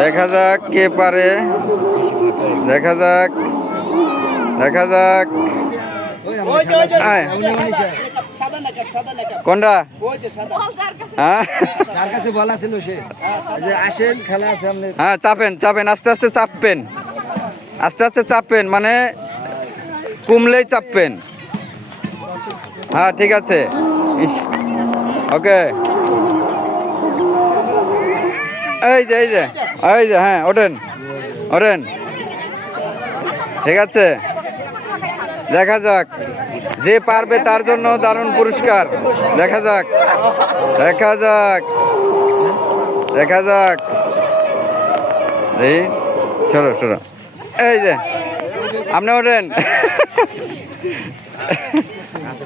দেখা যাক কে পারে, দেখা যাক, দেখা যাক। কোনটা? হ্যাঁ হ্যাঁ, চাপেন চাপেন, আস্তে আস্তে চাপবেন, আস্তে আস্তে চাপবেন, মানে কমলেই চাপবেন। হ্যাঁ ঠিক আছে, ওকে। এই যে এই যে এই যে, হ্যাঁ ওঠেন ওঠেন, ঠিক আছে। দেখা যাক, যে পারবে তার জন্য দারুণ পুরস্কার। দেখা যাক, দেখা যাক, দেখা যাক। এই সরো সরো, এই যে আপনি ওঠেন।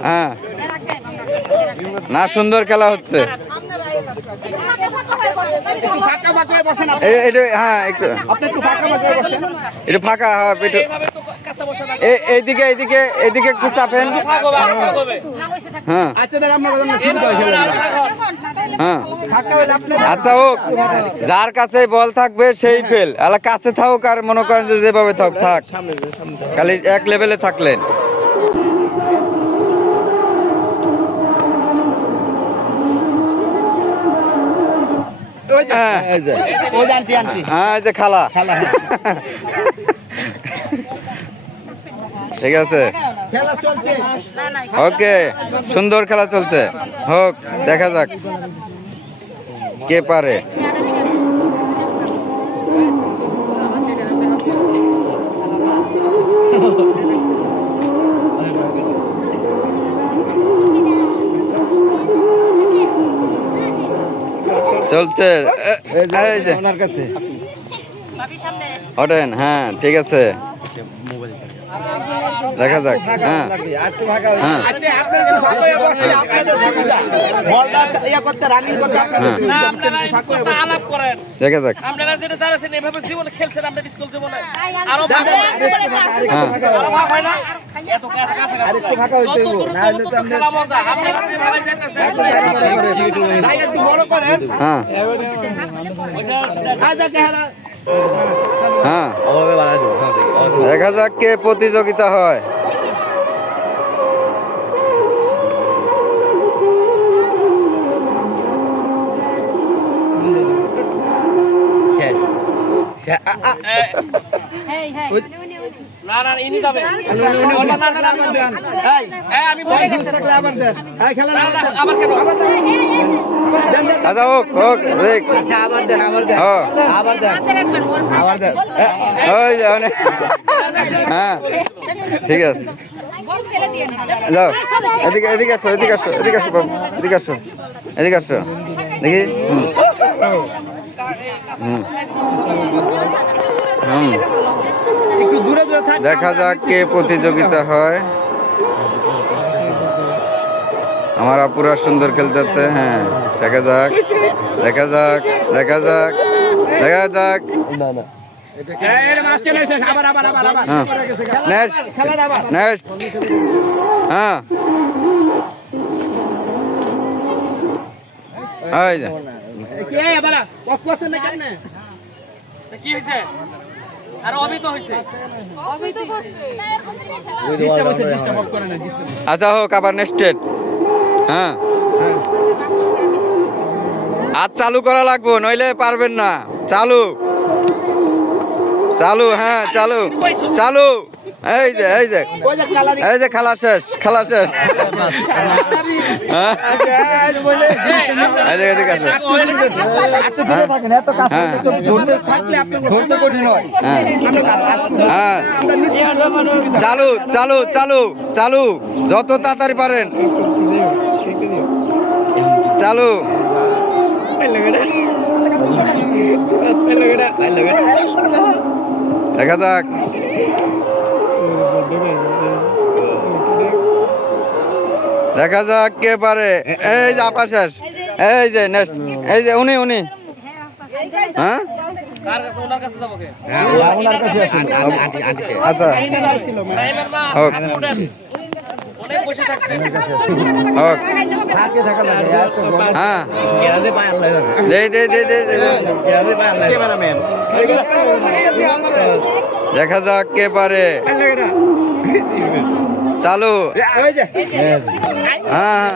হ্যাঁ না, সুন্দর খেলা হচ্ছে। হ্যাঁ একটু একটু ফাঁকা, এইদিকে এইদিকে এইদিকে একটু চাপেন। হ্যাঁ হ্যাঁ, আচ্ছা হোক, যার কাছে বল থাকবে সেই ফেল। আলা কাছে থাকুক আর মনে করেন যে যেভাবে থাক থাক, খালি এক লেভেলে থাকলেন। হ্যাঁ এই যে খালা, ঠিক আছে, ওকে, সুন্দর খেলা চলছে, হোক, দেখা যাক কে পারে। চলছে, এই যে ওঠেন, হ্যাঁ ঠিক আছে, দেখা যাক। হ্যাঁ হ্যাঁ, দেখা যাক। আপনারা যেটা দাঁড়াচ্ছেন এভাবে জীবনে খেলছেন, আপনার স্কুল জীবনে আরো খেলা মজা, আপনারা ভালো যাইতেছেন। হ্যাঁ হ্যাঁ, দেখা যাক কে প্রতিযোগিতা হয়। না না, ইনি যাবে। আমি বলে গেছি আবার কেন? আচ্ছা হোক হোক, আবার দেন আবার দেন আবার দেন আবার দেন। ওই যে অনেক, হ্যাঁ ঠিক আছে, যাও এদিকে, এদিকে আসো, এদিকে আসো, এদিকে আসো বাবু, এদিকে আসো, এদিকে আসো, দেখি। দেখা যাক কে প্রতিযোগিতা হয়। আমার আপুরা সুন্দর খেলতেছে। হ্যাঁ দেখা যাক, দেখা যাক, দেখা যাক, দেখা যাক। হ্যাঁ কি হয়েছে? আর অমিত হয়েছে। আচ্ছা হোক, আবার নেক্সটেড। হ্যাঁ হাত চালু করা লাগবো, নইলে পারবেন না। চালু চালু, হ্যাঁ চালু চালু। এই যে এই যে এই যে, খেলা শেষ, খেলা শেষ। হ্যাঁ চালু চালু চালু চালু, যত তাড়াতাড়ি পারেন চালু। দেখা যাক, দেখা যাক কে পারে। এই যে আপা শেষ, এই যে নেক্সট, এই যে উনি উনি। হ্যাঁ আচ্ছা হোক, অনেক বসে থাকছে হোক হ্যাঁ কেরাতে পায় আল্লাহ জানে। দে দে দে দে দে দে। কেরাতে পায় আল্লাহ জানে। দেখা যাক কে পারে চালু হ্যাঁ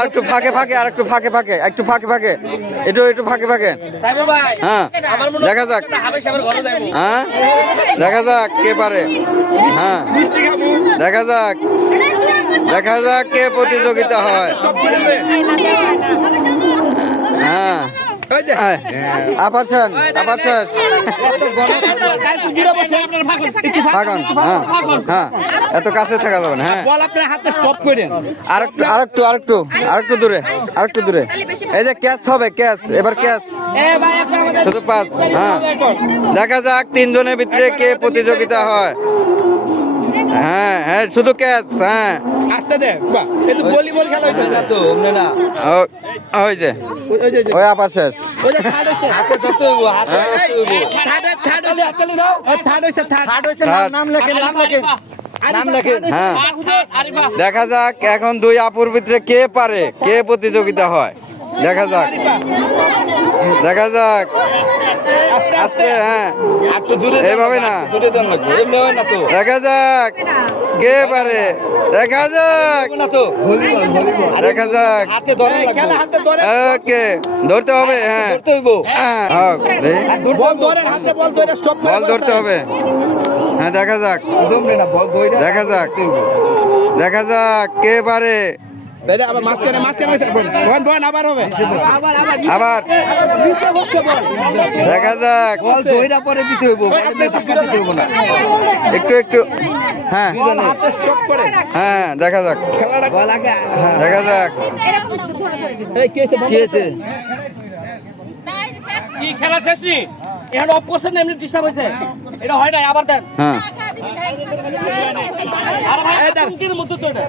আরেকটু ফাঁকে ফাঁকে আরেকটু ফাঁকে ফাঁকে একটু ফাঁকে ফাঁকে একটু ফাঁকে ফাঁকে সাইবো ভাই হ্যাঁ আমার মনে দেখা যাক হাবেশ আমার ঘরে যাইবো হ্যাঁ দেখা যাক কে পারে হ্যাঁ দেখা যাক কে প্রতিযোগিতা হয় হ্যাঁ আবার শেষ ফাঁকন হ্যাঁ হ্যাঁ এত কাছে থাকা যাবে না হ্যাঁ বল আপনার হাতে স্টপ করেন। আরেকটু দূরে এই যে ক্যাচ হবে ক্যাচ এবার ক্যাচ শুধু পাস হ্যাঁ দেখা যাক 3 জনের ভিতরে কে প্রতিযোগিতা হয় হ্যাঁ হ্যাঁ শুধু ক্যাচ হ্যাঁ আসতে দে বাহ এই তো ভলিবল খেলা হইতো না তো ওমনে না ওই যে ওই আবার শেষ ওই যে থার্ড হইছে হাতে ধরতে হইবো হাতে ধরতে হইবো থার্ড হইছে হাততালি দাও থার্ড হইছে নাম লেখেন হ্যাঁ আরিফা দেখা যাক এখন 2 আপুর ভিতরে কে পারে কে প্রতিযোগিতা হয় দেখা যাক আস্তে হ্যাঁ একটু দূরে এইভাবে না দূরে দেন লাগবে এমনি হয় না তো দেখা যাক কে পারে দেখা যাক না তো ভলিবল দেখা যাক হাতে ধরে লাগবে হাতে ধরে ওকে ধরতে হবে হ্যাঁ ধরতে হইবো হ্যাঁ হোক, দেখি। বল ধরে হাতে বল ধরে স্টপ বল ধরতে হবে হ্যাঁ দেখা যাক ওমনে না বল ধরে দেখা যাক কে পারে তাহলে আবার মাঝখানে বল আবার হবে আবার নিচে বসে বল দেখা যাক বল ধইরা পরে দিতে হইবো বলে ধাক্কা দিতে হইবো না একটু হ্যাঁ হাতে স্টপ করে হ্যাঁ দেখা যাক খেলাটা বল আগে দেখা যাক এই কেছে কি খেলা শেষ নি এখন অফ করছেন এমনি ডিস্টার্ব হইছে এটা হয় না আবার দেন হ্যাঁ আরে ভাই টুকির মতো তো এটা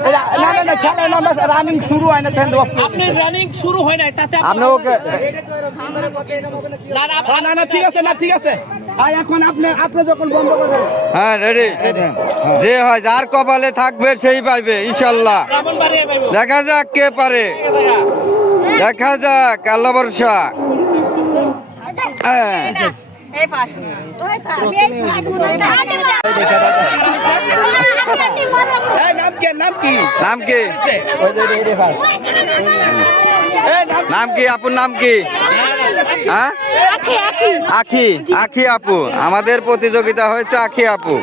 না খেলা না রানিং শুরু হয় না কেন আপনি রানিং শুরু হয় নাই তাতে আপনি ওকে না ঠিক আছে আর এখন আপনি যখন বন্ধ করেন হ্যাঁ রেডি যে হয় যার কপালে থাকবে সেই পাইবে ইনশাল্লাহ ব্রাহ্মণবাড়ি পাইবো দেখা যাক কে পারে দেখা যাক আল্লাহ ভরসা হ্যাঁ নাম কি নাম কি আপুর নাম কি হ্যাঁ আখি আপু আমাদের প্রতিযোগিতা হয়েছে আখি আপু